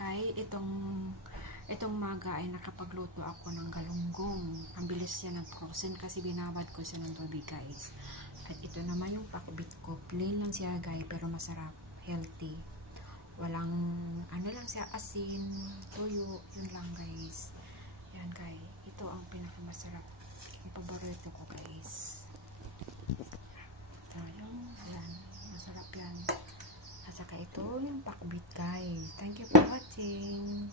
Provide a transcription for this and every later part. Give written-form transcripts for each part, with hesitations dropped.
Kay itong maga ay nakapagluto ako ng galunggong. Ang bilis siya nag-frozen kasi binabad ko siya ng tubig, guys. At ito naman yung pakbit ko. Plain lang siya, guys, pero masarap, healthy. Walang ano lang siya, asin, toyo, yun lang, guys. Yan, guys. Ito ang pinakamasarap. Ang paborito ko, guys. Yan, masarap yan. At saka ito yung pakbit, guys. Thank you for watching.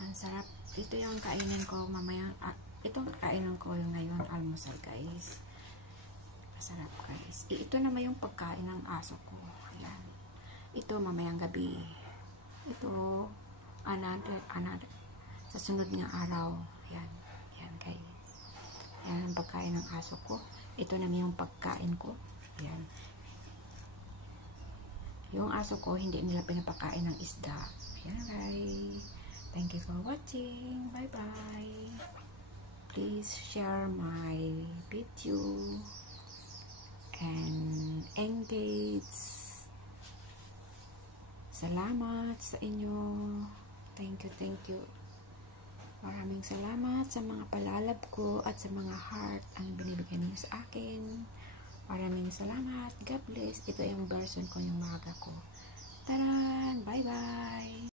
Ang sarap. Ito yung kainin ko mamaya. Itong kainin ko yung ngayon almusal, guys. Masarap, guys. Ito naman yung pagkain ng aso ko. Ayan. Ito mamayang gabi. Ito another sa sunod ng araw. Ayan. Ayan, guys. Ayan ang pagkain ng aso ko. Ito naman yung pagkain ko. Ayan. Yung aso ko, hindi nila pinapakain ng isda. Ayan, guys. Thank you for watching. Bye-bye. Please share my video and engage. Salamat sa inyo. Thank you. Maraming salamat sa mga palalab ko at sa mga heart ang binibigay niyo sa akin. Maraming salamat. God bless. Ito yung version ko yung maga ko. Taran! Bye-bye!